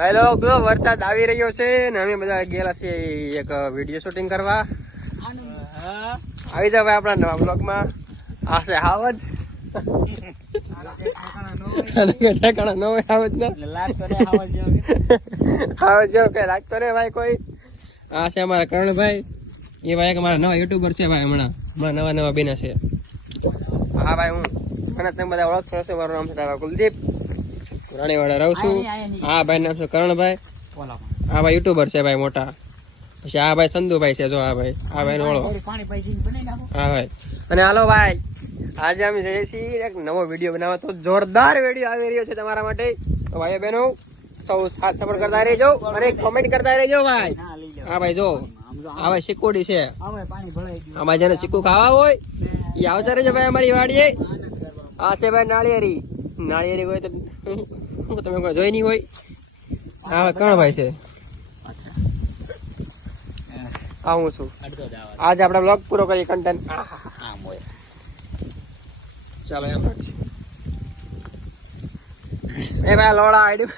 Hello go વરસાદ આવી રહ્યો છે ને અમે બધા ગયેલા છે એક વિડીયો શૂટિંગ કરવા. આવી જાવ આપણા નવા બ્લોગમાં. આ છે હાવજ ઠેકાણા ન હોય હાવજ ના હાવજ જેવો કઈ લાગતો ને ભાઈ કોઈ. આ છે અમારા કરણભાઈ, એ ભાઈ અમારા નવા યુટ્યુબર છે ભાઈ, હમણાં નવા બેના છે. હા ભાઈ હું મને તમે બધા ઓળખશો હશો, મારું નામ છે કુલદીપ, રાણીવાડા રહું છું. હા ભાઈ નામ છે કરણભાઈ, આ ભાઈ યુટ્યુબર છે ભાઈ મોટા. પછી આ ભાઈ સંધુભાઈ છે, જો આ ભાઈ ઓળો. હા ભાઈ અને હાલો ભાઈ, આજે અમે જઈએ છીએ એક નવો વિડીયો બનાવવા. તો જોરદાર વિડીયો આવી રહ્યો છે તમારા માટે. તો ભાઈઓ બહેનો સૌ સાથ સપોર્ટ કરતા રહેજો અને કોમેન્ટ કરતા રહેજો ભાઈ. હા ભાઈ જો આ ભાઈ સિક્કોડી છે, આમાં જેને સિક્કો ખાવા હોય એ આવતા રહેજો ભાઈ અમારી વાડીએ. આ છે ભાઈ નાળિયેરી હોય તો તમે કોઈ જોઈ નહીં હોય. હા કોણ ભાઈ છે? હા હું છું. આજે આપણે બ્લોગ પૂરો કરીએ કન્ટેન્ટ. ચાલો એમ એ ભાઈ લોડા આઈડી